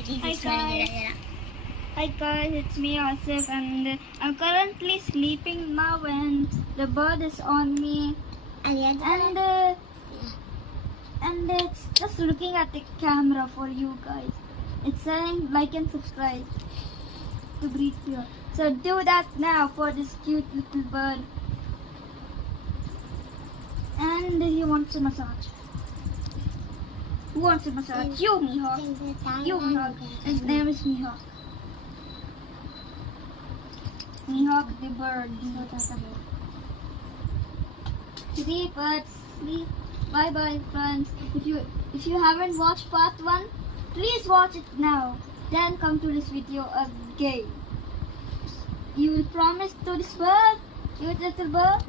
Hi guys, it's me Asif, and I'm currently sleeping now, and the bird is on me, and it's just looking at the camera for you guys. It's saying like and subscribe to breathe pure. So do that now for this cute little bird. And he wants a massage. Who wants a massage? You, Mihawk. You, Mihawk. His name is Mihawk. Mihawk the bird. Sleep, birds. Sleep. Bye bye, friends. If you haven't watched part 1, please watch it now. Then come to this video again. You will promise to this bird, you little bird.